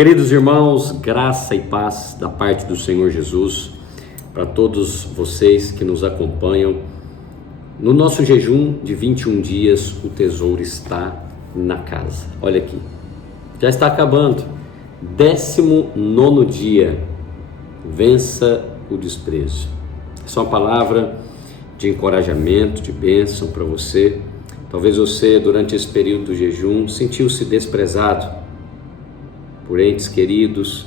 Queridos irmãos, graça e paz da parte do Senhor Jesus para todos vocês que nos acompanham. No nosso jejum de 21 dias, o tesouro está na casa. Olha aqui, já está acabando. 19º dia, vença o desprezo. Essa é uma palavra de encorajamento, de bênção para você. Talvez você, durante esse período do jejum, sentiu-se desprezado por entes queridos,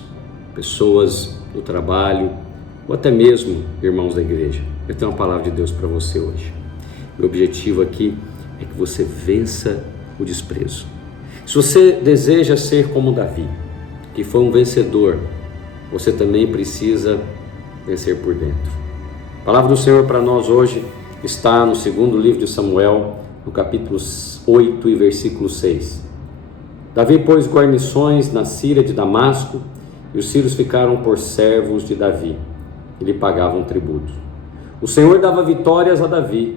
pessoas do trabalho, ou até mesmo irmãos da igreja. Eu tenho uma palavra de Deus para você hoje. Meu objetivo aqui é que você vença o desprezo. Se você deseja ser como Davi, que foi um vencedor, você também precisa vencer por dentro. A palavra do Senhor para nós hoje está no segundo livro de Samuel, no capítulo 8 e versículo 6. Davi pôs guarnições na Síria de Damasco, e os sírios ficaram por servos de Davi, e lhe pagavam tributo. O Senhor dava vitórias a Davi,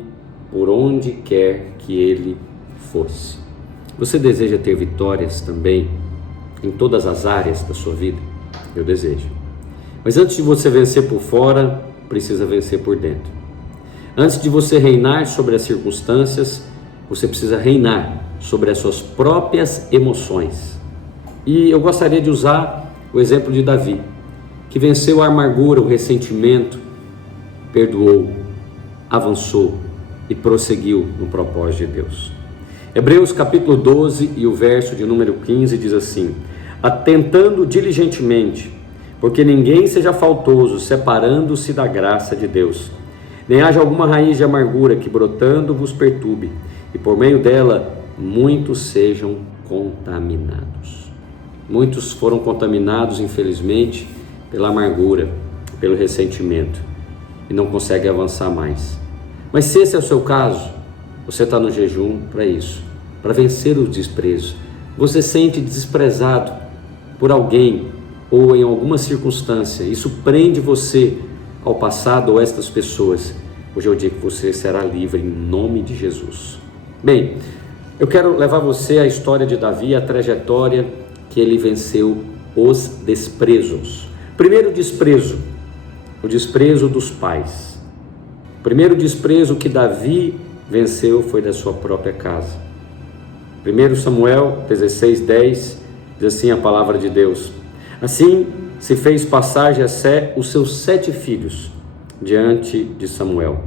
por onde quer que ele fosse. Você deseja ter vitórias também em todas as áreas da sua vida? Eu desejo. Mas antes de você vencer por fora, precisa vencer por dentro. Antes de você reinar sobre as circunstâncias, você precisa reinar sobre as suas próprias emoções. E eu gostaria de usar o exemplo de Davi, que venceu a amargura, o ressentimento, perdoou, avançou e prosseguiu no propósito de Deus. Hebreus capítulo 12 e o verso de número 15 diz assim: atentando diligentemente, porque ninguém seja faltoso, separando-se da graça de Deus, nem haja alguma raiz de amargura que brotando vos perturbe, e por meio dela muitos sejam contaminados. Muitos foram contaminados, infelizmente, pela amargura, pelo ressentimento, e não conseguem avançar mais. Mas se esse é o seu caso, você está no jejum para isso, para vencer o desprezo. Você sente desprezado por alguém ou em alguma circunstância, isso prende você ao passado ou estas pessoas. Hoje é o dia que você será livre em nome de Jesus. Bem, eu quero levar você à história de Davi, a trajetória que ele venceu os desprezos. Primeiro desprezo, o desprezo dos pais. O primeiro desprezo que Davi venceu foi da sua própria casa. 1 Samuel 16:10 diz assim a palavra de Deus: assim se fez passar Jessé os seus 7 filhos diante de Samuel.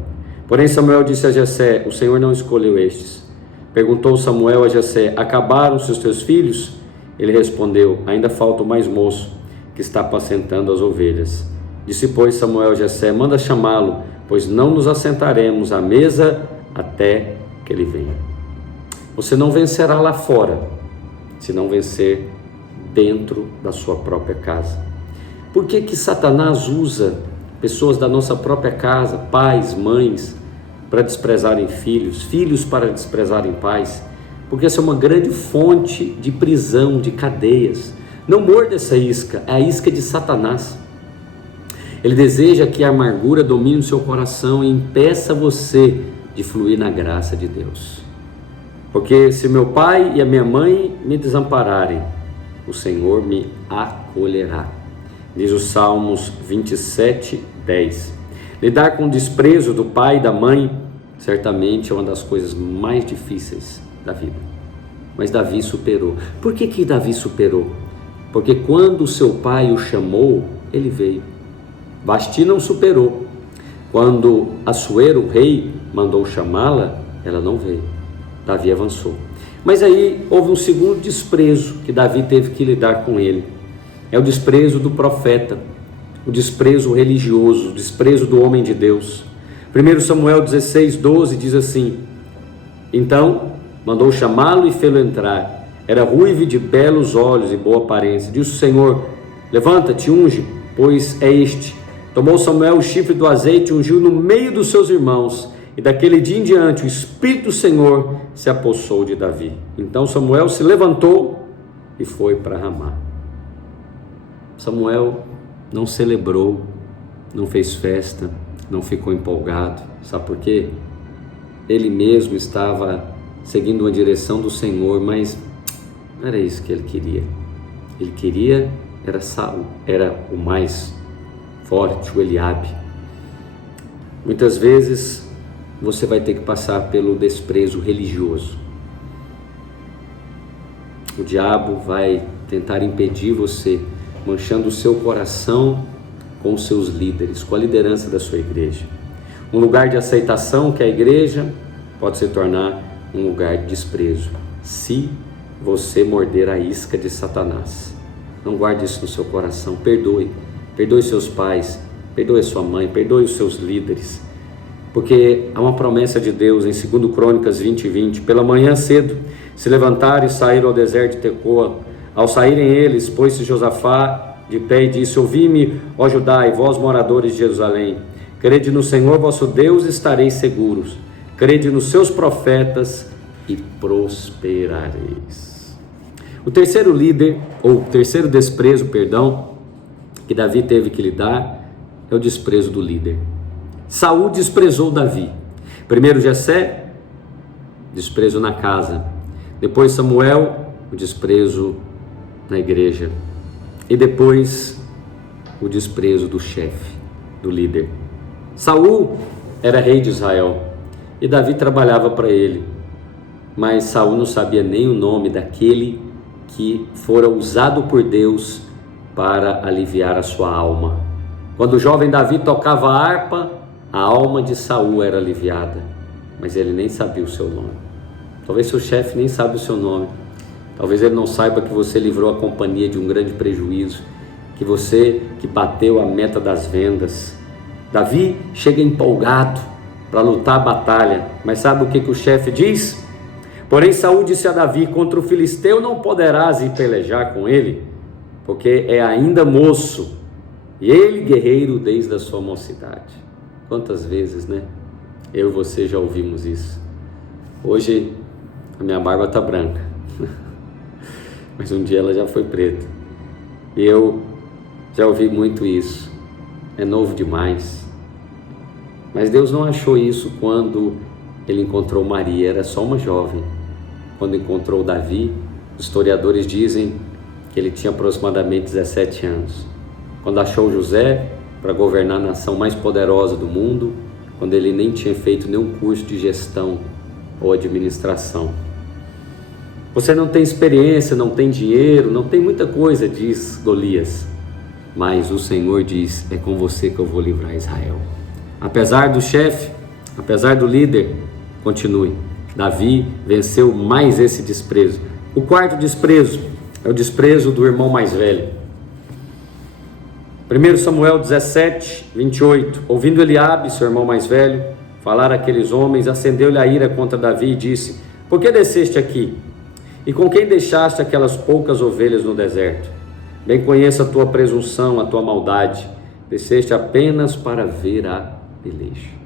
Porém Samuel disse a Jessé: o Senhor não escolheu estes. Perguntou Samuel a Jessé: acabaram-se os teus filhos? Ele respondeu: ainda falta o mais moço, que está apacentando as ovelhas. Disse, pois, Samuel a Jessé: manda chamá-lo, pois não nos assentaremos à mesa até que ele venha. Você não vencerá lá fora, se não vencer dentro da sua própria casa. Por que que Satanás usa pessoas da nossa própria casa, pais, mães, para desprezarem filhos, filhos para desprezarem pais? Porque essa é uma grande fonte de prisão, de cadeias. Não morda essa isca, é a isca de Satanás. Ele deseja que a amargura domine o seu coração e impeça você de fluir na graça de Deus. Porque se meu pai e a minha mãe me desampararem, o Senhor me acolherá. Diz o Salmos 27:10. Lidar com o desprezo do pai e da mãe certamente é uma das coisas mais difíceis da vida. Mas Davi superou. Por que que Davi superou? Porque quando o seu pai o chamou, ele veio. Vasti não superou. Quando Assuero, o rei, mandou chamá-la, ela não veio. Davi avançou. Mas aí houve um segundo desprezo que Davi teve que lidar com ele. É o desprezo do profeta, o desprezo religioso, o desprezo do homem de Deus. 1 Samuel 16:12 diz assim: então mandou chamá-lo e fê-lo entrar. Era ruivo de belos olhos e boa aparência. Disse o Senhor: levanta-te, unge, pois é este. Tomou Samuel o chifre do azeite e ungiu no meio dos seus irmãos. E daquele dia em diante o Espírito do Senhor se apossou de Davi. Então Samuel se levantou e foi para Ramá. Samuel não celebrou, não fez festa, não ficou empolgado. Sabe por quê? Ele mesmo estava seguindo uma direção do Senhor, mas não era isso que ele queria. Ele queria era Saul, era o mais forte, o Eliabe. Muitas vezes você vai ter que passar pelo desprezo religioso. O diabo vai tentar impedir você, manchando o seu coração com os seus líderes, com a liderança da sua igreja. Um lugar de aceitação que é a igreja pode se tornar um lugar de desprezo, se você morder a isca de Satanás. Não guarde isso no seu coração, perdoe seus pais, perdoe sua mãe, perdoe os seus líderes, porque há uma promessa de Deus em 2 Crônicas 20:20, pela manhã cedo se levantaram e saíram ao deserto de Tecoa. Ao saírem eles, pôs-se Josafá de pé e disse: ouvi-me, ó Judá, e vós moradores de Jerusalém, crede no Senhor vosso Deus e estareis seguros, crede nos seus profetas e prosperareis. O terceiro desprezo, que Davi teve que lidar é o desprezo do líder. Saul desprezou Davi. Primeiro Jessé, desprezo na casa. Depois Samuel, o desprezo na igreja. E depois o desprezo do chefe, do líder. Saul era rei de Israel e Davi trabalhava para ele. Mas Saul não sabia nem o nome daquele que fora usado por Deus para aliviar a sua alma. Quando o jovem Davi tocava a harpa, a alma de Saul era aliviada, mas ele nem sabia o seu nome. Talvez seu chefe nem sabe o seu nome. Talvez ele não saiba que você livrou a companhia de um grande prejuízo, que você que bateu a meta das vendas. Davi chega empolgado para lutar a batalha, mas sabe o que o chefe diz? Porém Saul disse a Davi: contra o filisteu não poderás ir pelejar com ele, porque é ainda moço, e ele guerreiro desde a sua mocidade. Quantas vezes, né? Eu e você já ouvimos isso. Hoje a minha barba está branca, mas um dia ela já foi preta. E eu já ouvi muito isso. É novo demais. Mas Deus não achou isso quando ele encontrou Maria, era só uma jovem. Quando encontrou Davi, os historiadores dizem que ele tinha aproximadamente 17 anos. Quando achou José para governar a nação mais poderosa do mundo, quando ele nem tinha feito nenhum curso de gestão ou administração. Você não tem experiência, não tem dinheiro, não tem muita coisa, diz Golias, mas o Senhor diz: é com você que eu vou livrar Israel. Apesar do chefe, apesar do líder, continue. Davi venceu mais esse desprezo. O quarto desprezo é o desprezo do irmão mais velho. 1 Samuel 17:28. Ouvindo Eliabe, seu irmão mais velho, falar aqueles homens, acendeu-lhe a ira contra Davi e disse: por que desceste aqui? E com quem deixaste aquelas poucas ovelhas no deserto? Bem conheço a tua presunção, a tua maldade. Desceste apenas para ver a peleja.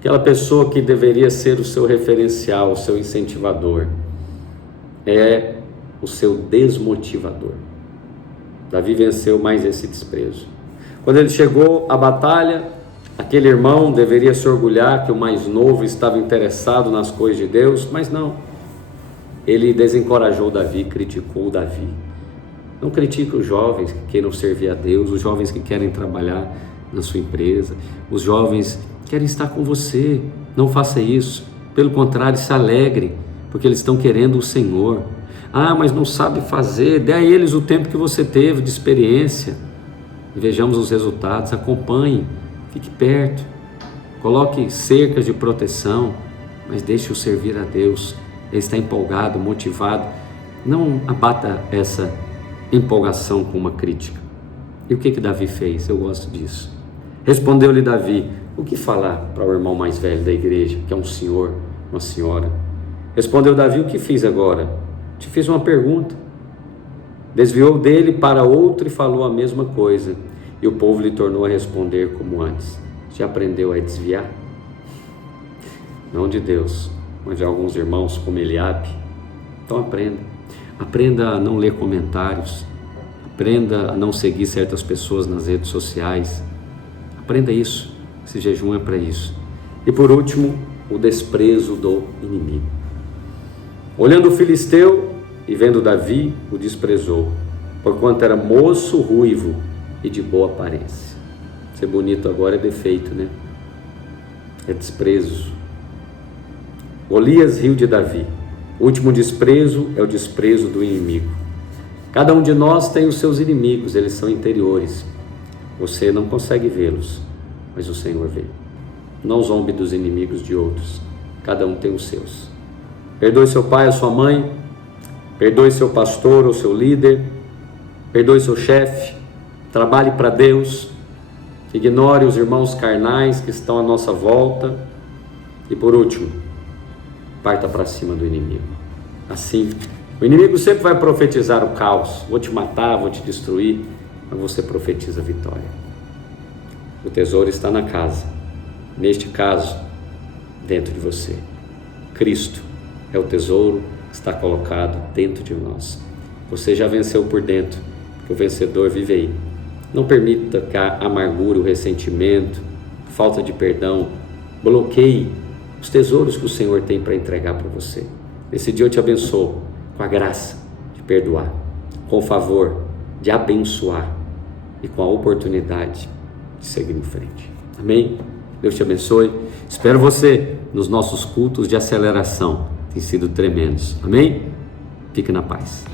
Aquela pessoa que deveria ser o seu referencial, o seu incentivador, é o seu desmotivador. Davi venceu mais esse desprezo. Quando ele chegou à batalha, aquele irmão deveria se orgulhar que o mais novo estava interessado nas coisas de Deus, mas não. Ele desencorajou Davi, criticou Davi. Não critique os jovens que queiram servir a Deus, os jovens que querem trabalhar na sua empresa, os jovens que querem estar com você. Não faça isso. Pelo contrário, se alegre, porque eles estão querendo o Senhor. Ah, mas não sabe fazer. Dê a eles o tempo que você teve de experiência. E vejamos os resultados. Acompanhe, fique perto, coloque cercas de proteção, mas deixe-o servir a Deus. Ele está empolgado, motivado. Não abata essa empolgação com uma crítica. E o que Davi fez? Eu gosto disso. Respondeu-lhe Davi: o que falar para o irmão mais velho da igreja, que é um senhor, uma senhora? Respondeu Davi: o que fiz agora? Te fiz uma pergunta. Desviou dele para outro e falou a mesma coisa. E o povo lhe tornou a responder como antes. Já aprendeu a desviar? Não de Deus, mas de alguns irmãos como Eliabe. Então aprenda. Aprenda a não ler comentários. Aprenda a não seguir certas pessoas nas redes sociais. Aprenda isso. Esse jejum é para isso. E por último, o desprezo do inimigo. Olhando o filisteu, e vendo Davi, o desprezou, porquanto era moço, ruivo e de boa aparência. Ser bonito agora é defeito, né? É desprezo. Golias riu de Davi. O último desprezo é o desprezo do inimigo. Cada um de nós tem os seus inimigos, eles são interiores. Você não consegue vê-los, mas o Senhor vê. Não zombe dos inimigos de outros. Cada um tem os seus. Perdoe seu pai ou sua mãe. Perdoe seu pastor ou seu líder. Perdoe seu chefe. Trabalhe para Deus. Ignore os irmãos carnais que estão à nossa volta. E por último, parta para cima do inimigo. Assim, o inimigo sempre vai profetizar o caos. Vou te matar, vou te destruir. Mas você profetiza a vitória. O tesouro está na casa. Neste caso, dentro de você. Cristo é o tesouro que está colocado dentro de nós. Você já venceu por dentro, porque o vencedor vive aí. Não permita que a amargura, o ressentimento, falta de perdão bloqueie os tesouros que o Senhor tem para entregar para você. Esse dia eu te abençoo com a graça de perdoar, com o favor de abençoar e com a oportunidade de seguir em frente. Amém? Deus te abençoe. Espero você nos nossos cultos de aceleração. Tem sido tremendos. Amém? Fique na paz.